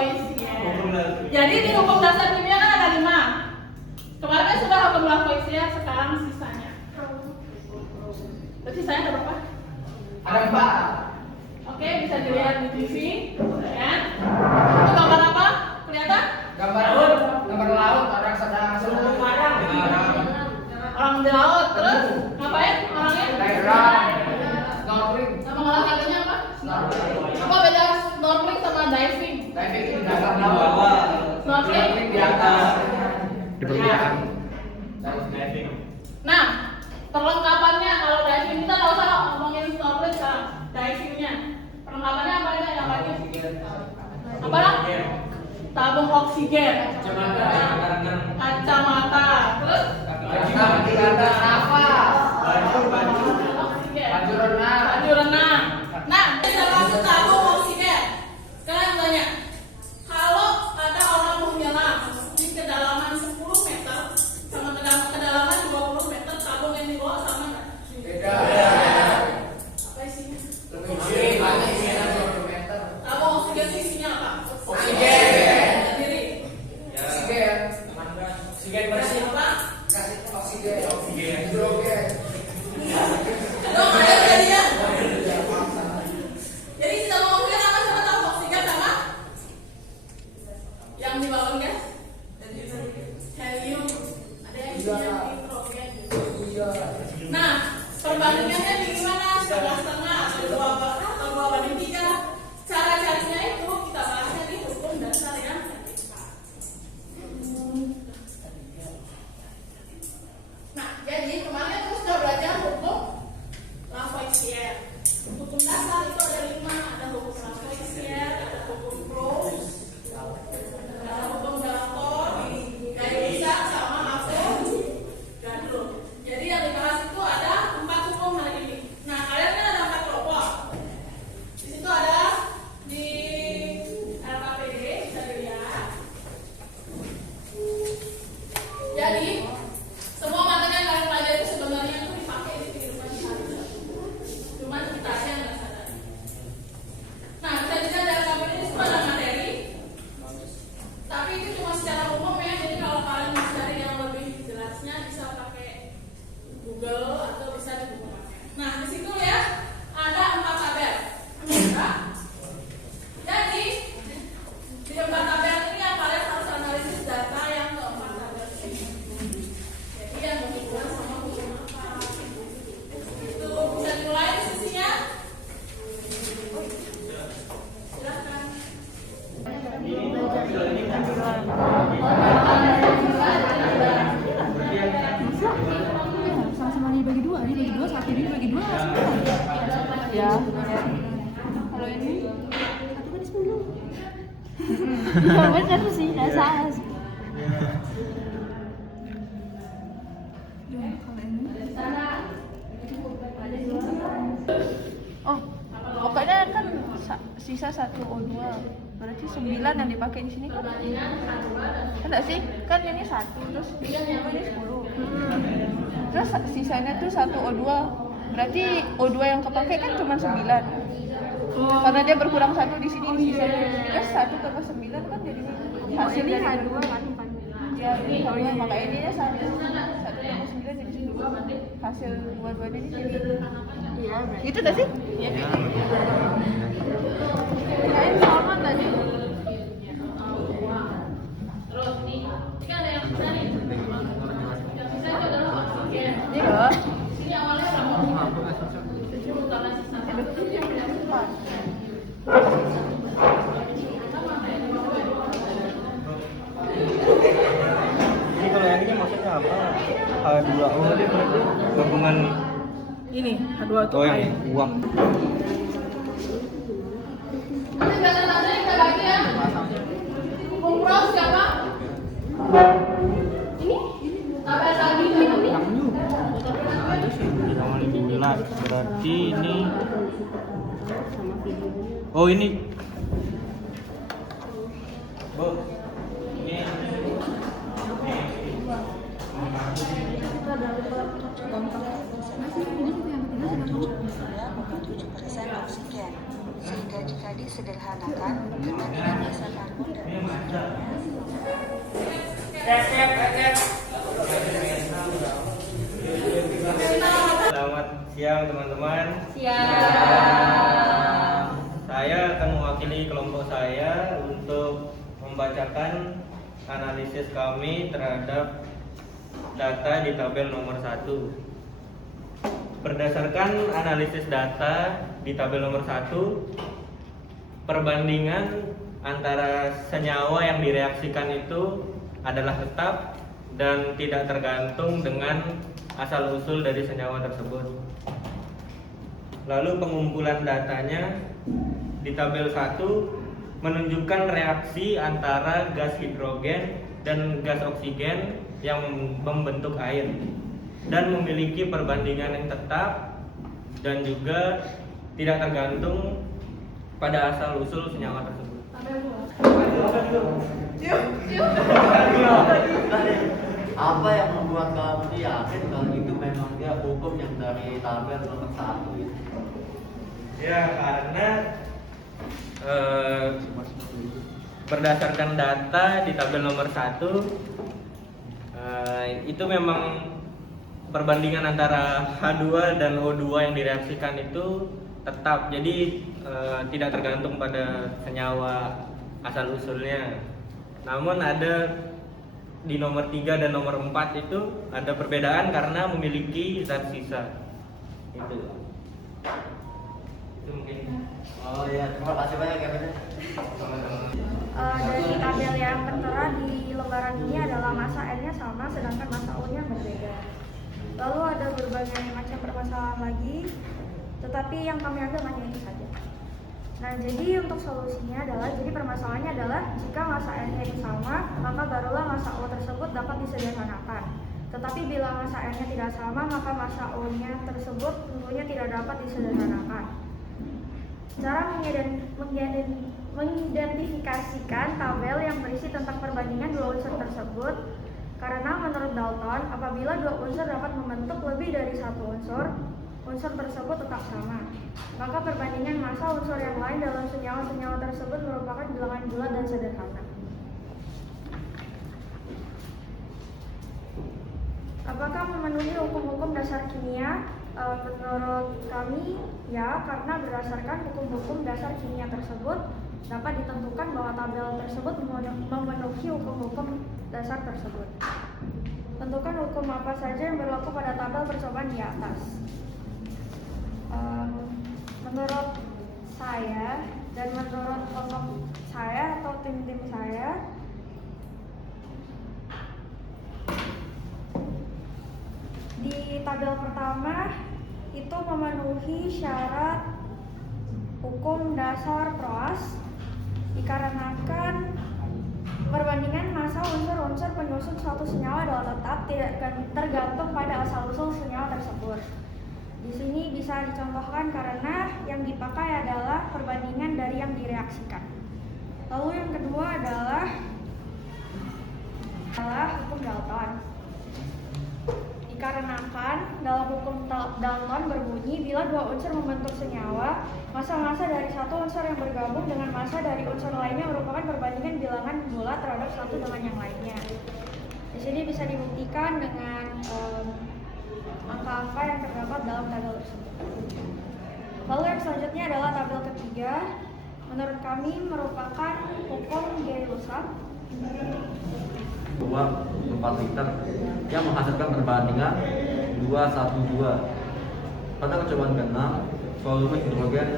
Lavoisier. Jadi di hukum dasar kimia kan ada 5. Kemarin kan sudah hukum Lavoisier, sekarang sisanya. Berarti saya ada berapa? Ada 4. Oke, bisa dilihat di TV, ya. Itu gambar apa? Kelihatan? Gambar laut, orang sedang Orang di laut, terus ngapain orangnya? snorkeling. Sama olahraganya apa? Apa beda snorkeling sama diving? Diving di dasar laut. Snorkeling Di atas. Di permukaan. Diving. Nah, perlengkapannya kalau diving kita nggak usah ngomongin snorkeling sekarang. Divingnya, perlengkapannya apa aja yang lagi? Apa lah? Tabung oksigen, kacamata, terus Nafas. oksigen, Baju renang. baju renang. Nah, salah satu tabung oksigen. Kalian tanya, kalau ada orang menyelam di kedalaman 10 meter sama kedalaman 20 meter, tabung yang dibawa sama nggak? Beda. Apa isinya? Lebih banyak meter. Tabung oksigen itu isinya apa? Oksigen. Sendiri. Oksigen. Oksigen bersih. Apa? Kasih oksigen. Hidrogen. Dong, ada jadinya. Jadi tabung oksigen apa sama tabung oksigen sama? Yang di balon gas? Helium. Ada yang isinya nitrogen. Nah, perbandingannya di gimana? Setengah-setengah atau 2/3? Cara carinya itu kita bahasnya di hukum dasar yang ketiga. Nah, jadi kemarin kita sudah belajar hukum Lavoisier. Hukum dasar itu ada 5, ada hukum Lavoisier, ada hukum Claus, ada hukum Dalton, Gay-Lussac sama Avogadro. Jadi yang dibahas itu ada 4 hukum hari ini. Nah, kalian kan ada 4 kelompok. Di situ ada di LKPD bisa dilihat. Jadi semua materi yang kalian pelajari itu sebenarnya itu dipakai di kehidupan sehari-hari. Cuman kita aja yang nggak sadar. Nah, bisa dilihat dari LKPD itu ada materi. Tapi itu cuma secara umum ya. Jadi kalau kalian mau cari yang lebih jelasnya bisa pakai Google atau bisa di buku pakai. Nah, di situ ya ada 4 tabel. Nah, jadi di 4 tabel ini yang kalian harus analisis data yang ke-4 tabel ini. Jadi yang berhubungan sama hukum apa? Itu bisa dimulai diskusinya. Silakan. Sama-sama dibagi dua, ini bagi dua, satu ini bagi dua. Ya. Kalau ini satu kan 10. Iya benar sih, nggak salah sih. Oh, pokoknya kan sisa 1 O2. Berarti 9 yang dipakai di sini kan? Enggak sih? Kan ini 1 terus ini 10. Terus sisanya tuh 1 O2. Berarti O2 yang kepakai kan cuma 9. Karena dia berkurang 1 di sini sisanya. Terus 1 tambah 9 kan jadi hasil dari H2 kan? Ya, ini makanya ini ya 1 tambah 9 jadi 10. Hasil dua-duanya ini jadi. Iya, gitu enggak sih? Iya. Kayaknya sama tadi. Terus nih, ini kan ada yang bisa nih. Yang bisa itu adalah oksigen. Iya. Sini awalnya berapa? 7 karena sisa 1. Ini kalau yang ini maksudnya apa? H2O dia berarti gabungan Ini H2 itu yang uang. Nanti data-datanya kita bagi ya. Hukum Claus siapa? Ini? Tabel tadi ini? Ada sih sama 15. Berarti ini. Oh ini. Oh. Ini. Oksigen, sehingga jika disederhanakan, ketegangan asa karbon Selamat siang teman-teman. Siap. Saya akan mewakili kelompok saya untuk membacakan analisis kami terhadap data di tabel nomor 1. Berdasarkan analisis data di tabel nomor 1, perbandingan antara senyawa yang direaksikan itu adalah tetap dan tidak tergantung dengan asal-usul dari senyawa tersebut. Lalu pengumpulan datanya di tabel 1 menunjukkan reaksi antara gas hidrogen dan gas oksigen yang membentuk air dan memiliki perbandingan yang tetap dan juga tidak tergantung pada asal-usul senyawa tersebut. Apa yang membuat kamu yakin kalau itu memang dia hukum yang dari tabel nomor 1 itu? Ya, karena berdasarkan data di tabel nomor 1 itu memang perbandingan antara H2 dan O2 yang direaksikan itu tetap, jadi tidak tergantung pada senyawa asal usulnya. Namun ada di nomor 3 dan nomor 4 itu ada perbedaan karena memiliki zat sisa. Itu mungkin. Oh iya, terima kasih banyak ya Beda. Dari tabel yang tertera di lembaran ini adalah massa N-nya sama sedangkan massa O-nya berbeda. Lalu ada berbagai macam permasalahan lagi, tetapi yang kami ambil hanya ini saja. Nah, jadi untuk solusinya adalah, jadi permasalahannya adalah jika massa N-nya itu sama, maka barulah massa O tersebut dapat disederhanakan. Tetapi bila massa N-nya tidak sama, maka massa O-nya tersebut tentunya tidak dapat disederhanakan. Cara mengidentifikasikan tabel yang berisi tentang perbandingan dua unsur tersebut, karena menurut Dalton, apabila dua unsur dapat membentuk lebih dari satu unsur tersebut tetap sama, maka perbandingan massa unsur yang lain dalam senyawa-senyawa tersebut merupakan bilangan bulat dan sederhana. Apakah memenuhi hukum-hukum dasar kimia? Menurut kami ya, karena berdasarkan hukum-hukum dasar kimia tersebut dapat ditentukan bahwa tabel tersebut memenuhi hukum-hukum dasar tersebut. Tentukan hukum apa saja yang berlaku pada tabel percobaan di atas. Menurut saya dan menurut kelompok saya atau tim-tim saya, di tabel pertama itu memenuhi syarat hukum dasar PROAS dikarenakan perbandingan massa unsur-unsur penyusun suatu senyawa adalah tetap, tidak tergantung pada asal-usul senyawa tersebut. Di sini bisa dicontohkan karena yang dipakai adalah perbandingan dari yang direaksikan. Lalu yang kedua adalah hukum Dalton. Dikarenakan dalam hukum Dalton berbunyi bila dua unsur membentuk senyawa, massa-massa dari satu unsur yang bergabung dengan massa dari unsur lainnya merupakan perbandingan bilangan bulat terhadap satu dengan yang lainnya. Di sini bisa dibuktikan dengan angka-angka yang terdapat dalam tabel tersebut. Lalu yang selanjutnya adalah tabel ketiga. Menurut kami merupakan hukum Gay-Lussac. 4 liter yang menghasilkan perbandingan 2:1:2. Pada percobaan ke-6, volume hidrogen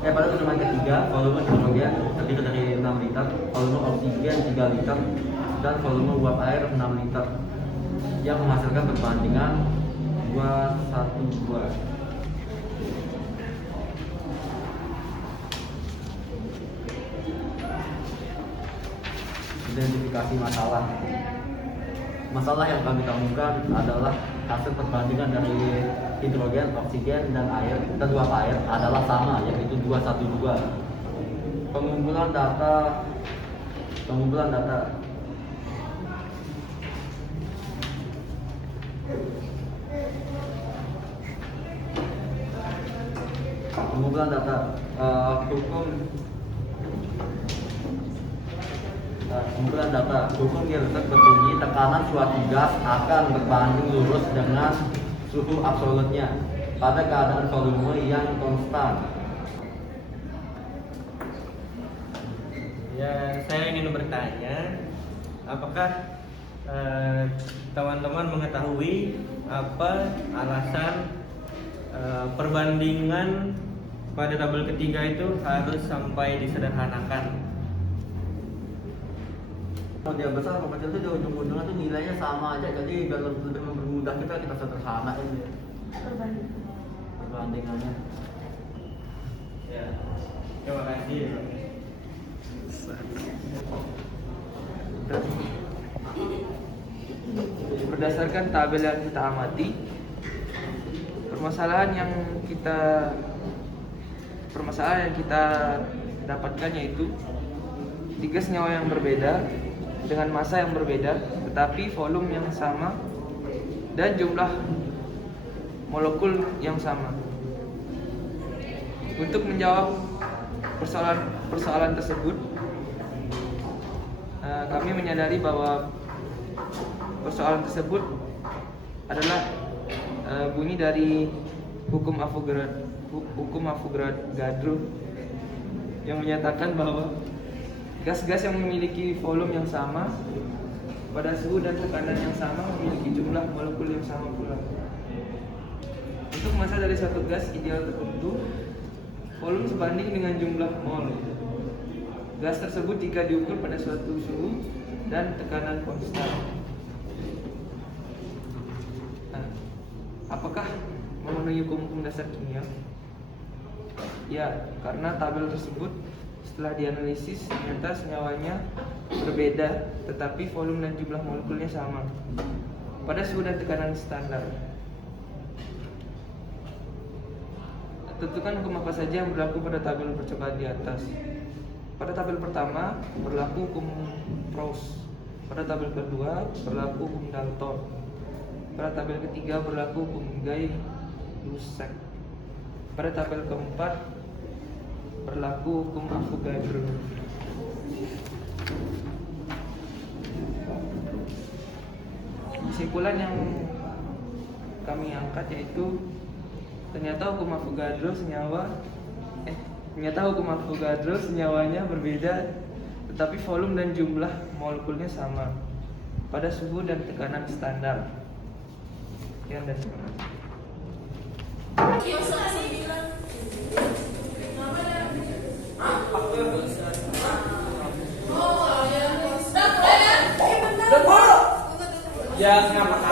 pada percobaan ketiga, volume hidrogen terdiri dari 6 liter, volume oksigen 3 liter, dan volume uap air 6 liter yang menghasilkan perbandingan 2:1:2. Identifikasi masalah. Masalah yang kami temukan adalah hasil perbandingan dari hidrogen, oksigen, dan air dan uap air adalah sama, yaitu 2:1:2. Pengumpulan data. Pengumpulan data hukum Kemudian data hukum geometrik berbunyi tekanan suatu gas akan berbanding lurus dengan suhu absolutnya pada keadaan volume yang konstan. Ya, saya ingin bertanya, apakah teman-teman mengetahui apa alasan perbandingan pada tabel ketiga itu harus sampai disederhanakan? Mau dia besar mau kecil itu di ujung-ujungnya tuh nilainya sama aja, jadi biar lebih mempermudah kita sederhanain ya perbandingannya. Ya, terima kasih. Berdasarkan tabel yang kita amati, permasalahan yang kita dapatkan yaitu 3 senyawa yang berbeda dengan massa yang berbeda tetapi volume yang sama dan jumlah molekul yang sama. Untuk menjawab persoalan tersebut, kami menyadari bahwa persoalan tersebut adalah bunyi dari hukum Avogadro yang menyatakan bahwa gas-gas yang memiliki volume yang sama pada suhu dan tekanan yang sama memiliki jumlah molekul yang sama pula. Untuk massa dari suatu gas ideal tertentu, volume sebanding dengan jumlah mol gas tersebut jika diukur pada suatu suhu dan tekanan konstan. Apakah memenuhi hukum dasar kimia? Ya, karena tabel tersebut setelah dianalisis ternyata senyawanya berbeda tetapi volume dan jumlah molekulnya sama pada suhu dan tekanan standar. Tentukan hukum apa saja yang berlaku pada tabel percobaan di atas. Pada tabel pertama berlaku hukum Proust. Pada tabel kedua berlaku hukum Dalton. Pada tabel ketiga berlaku hukum Gay-Lussac. Pada tabel keempat berlaku hukum Avogadro. Kesimpulan yang kami angkat yaitu ternyata hukum Avogadro senyawanya berbeda tetapi volume dan jumlah molekulnya sama pada suhu dan tekanan standar. Sekian dan terima kasih. Ya, kenapa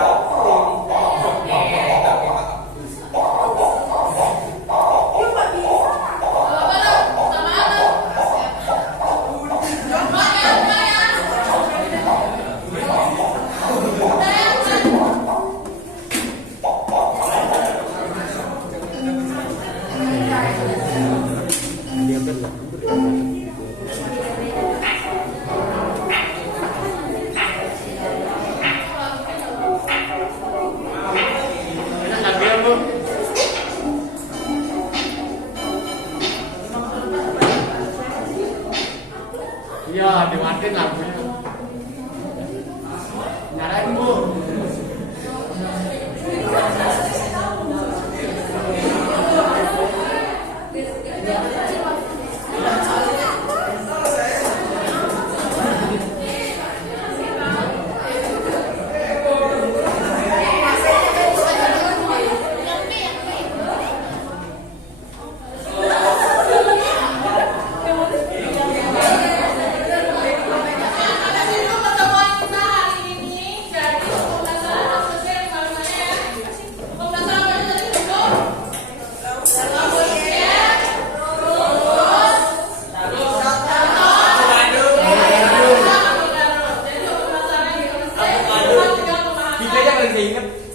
Iya, dimatiin lampunya. Nyalain, Bu. Tiga aja paling saya inget.